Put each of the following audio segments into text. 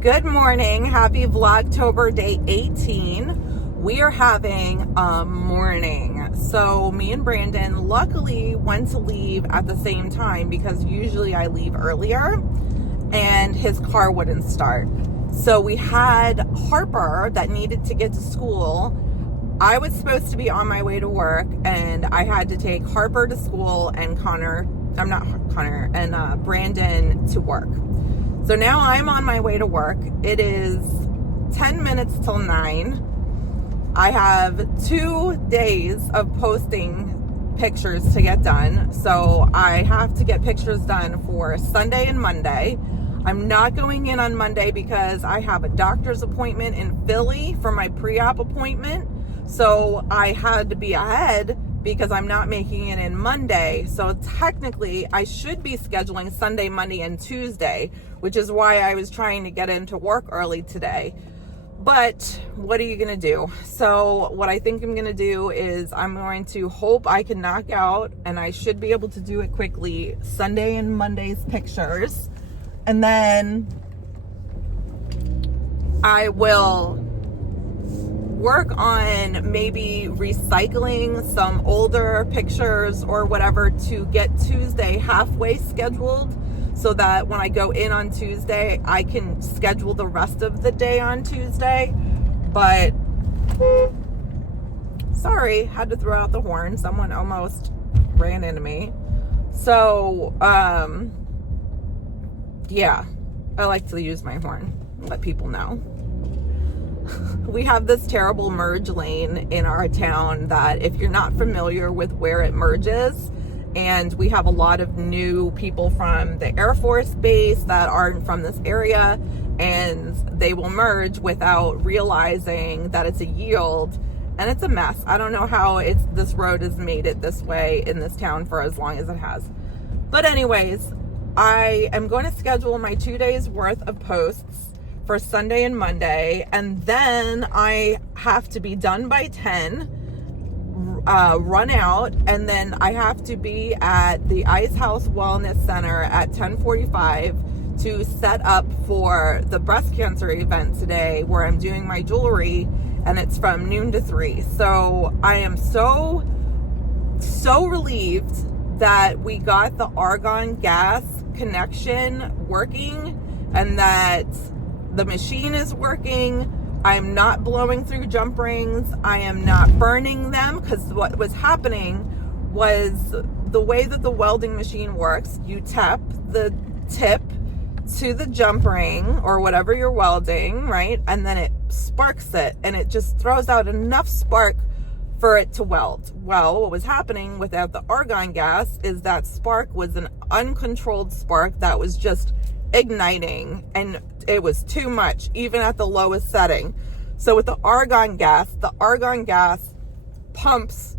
Good morning. Happy Vlogtober day 18. We are having a morning. So me and Brandan luckily went to leave at the same time because usually I leave earlier and his car wouldn't start. So we had Harper that needed to get to school. I was supposed to be on my way to work and I had to take Harper to school and Brandan to work. So now I'm on my way to work. It is 10 minutes till 9. I have 2 days of posting pictures to get done. So I have to get pictures done for Sunday and Monday. I'm not going in on Monday because I have a doctor's appointment in Philly for my pre-op appointment. So I had to be ahead because I'm not making it in Monday. So technically I should be scheduling Sunday, Monday, and Tuesday, which is why I was trying to get into work early today. But what are you gonna do? So what I think I'm gonna do is I'm going to hope I can knock out, and I should be able to do it quickly, Sunday and Monday's pictures. And then I will work on maybe recycling some older pictures or whatever to get Tuesday halfway scheduled so that when I go in on Tuesday, I can schedule the rest of the day on Tuesday. But sorry, had to throw out the horn. Someone almost ran into me. So, yeah, I like to use my horn, let people know. We have this terrible merge lane in our town that if you're not familiar with where it merges, and we have a lot of new people from the Air Force Base that aren't from this area, and they will merge without realizing that it's a yield, and it's a mess. I don't know how this road has made it this way in this town for as long as it has. But anyways, I am going to schedule my 2 days worth of posts for Sunday and Monday, and then I have to be done by 10, run out, and then I have to be at the Ice House Wellness Center at 10:45 to set up for the breast cancer event today, where I'm doing my jewelry, and it's from noon to 3. So I am so relieved that we got the argon gas connection working and that the machine is working. I'm not blowing through jump rings. I am not burning them, because what was happening was the way that the welding machine works, you tap the tip to the jump ring or whatever you're welding, right? And then it sparks it, and it just throws out enough spark for it to weld. Well, what was happening without the argon gas is that spark was an uncontrolled spark that was just igniting, and it was too much even at the lowest setting. So with the argon gas pumps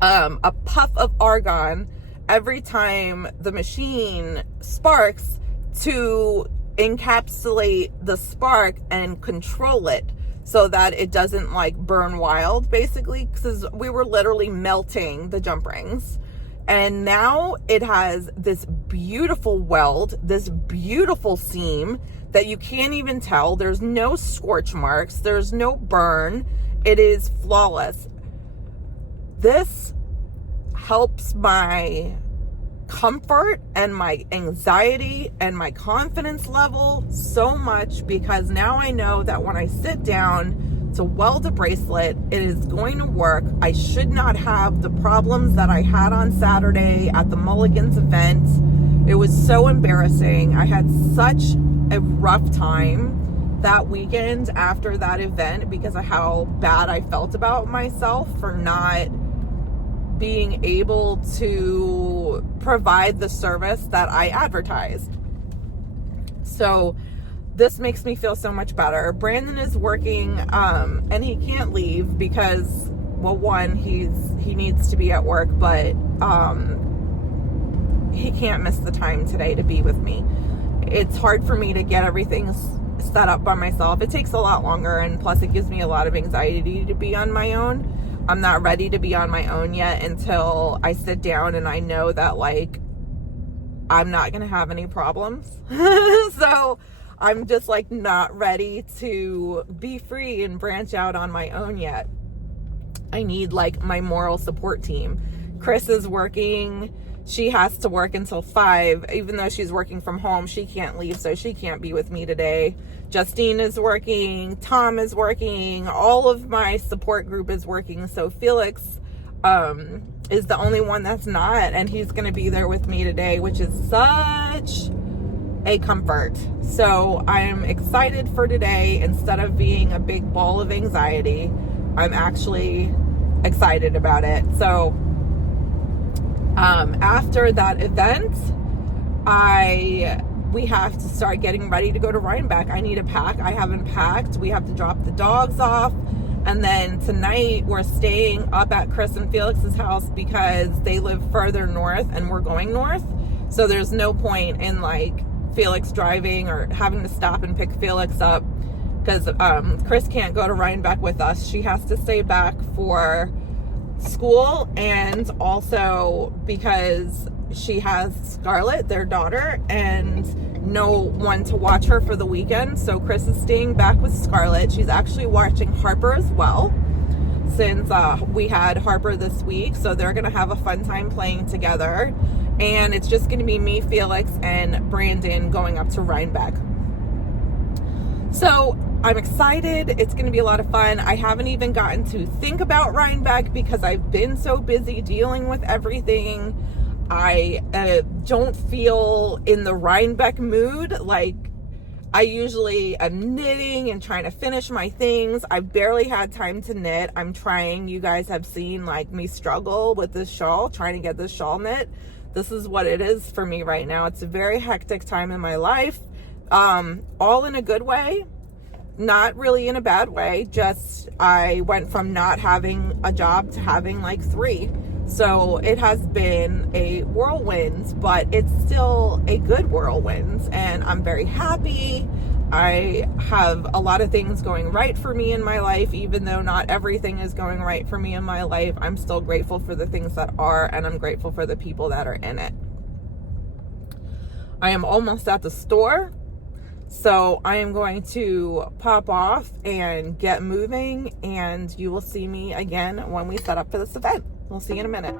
a puff of argon every time the machine sparks to encapsulate the spark and control it so that it doesn't like burn wild, basically, because we were literally melting the jump rings. And now it has this beautiful weld, this beautiful seam that you can't even tell. There's no scorch marks. There's no burn. It is flawless. This helps my comfort and my anxiety and my confidence level so much, because now I know that when I sit down to weld a bracelet, it is going to work. I should not have the problems that I had on Saturday at the Mulligan's event. It was so embarrassing. I had such a rough time that weekend after that event because of how bad I felt about myself for not being able to provide the service that I advertised. So this makes me feel so much better. Brandan is working, and he can't leave because, well, one, he needs to be at work, but he can't miss the time today to be with me. It's hard for me to get everything set up by myself. It takes a lot longer, and plus it gives me a lot of anxiety to be on my own. I'm not ready to be on my own yet until I sit down and I know that, like, I'm not going to have any problems. So I'm just like not ready to be free and branch out on my own yet. I need like my moral support team. Chris is working. She has to work until 5. Even though she's working from home, she can't leave, so she can't be with me today. Justine is working. Tom is working. All of my support group is working. So Felix is the only one that's not, and he's going to be there with me today, which is such a comfort. So I'm excited for today. Instead of being a big ball of anxiety, I'm actually excited about it. So after that event, we have to start getting ready to go to Rhinebeck. I need to pack. I haven't packed. We have to drop the dogs off. And then tonight we're staying up at Chris and Felix's house because they live further north and we're going north. So there's no point in like Felix driving or having to stop and pick Felix up, because Chris can't go to Rhinebeck with us. She has to stay back for school, and also because she has Scarlett, their daughter, and no one to watch her for the weekend. So Chris is staying back with Scarlett. She's actually watching Harper as well, since we had Harper this week. So they're gonna have a fun time playing together, and it's just gonna be me, Felix, and Brandon going up to Rhinebeck. So I'm excited. It's going to be a lot of fun. I haven't even gotten to think about Rhinebeck because I've been so busy dealing with everything. I don't feel in the Rhinebeck mood. Like, I usually am knitting and trying to finish my things. I've barely had time to knit. I'm trying. You guys have seen like me struggle with this shawl, trying to get this shawl knit. This is what it is for me right now. It's a very hectic time in my life. All in a good way. Not really in a bad way, just I went from not having a job to having like 3. So it has been a whirlwind, but it's still a good whirlwind, and I'm very happy. I have a lot of things going right for me in my life. Even though not everything is going right for me in my life, I'm still grateful for the things that are, and I'm grateful for the people that are in it. I am almost at the store. So I am going to pop off and get moving, and you will see me again when we set up for this event. We'll see you in a minute.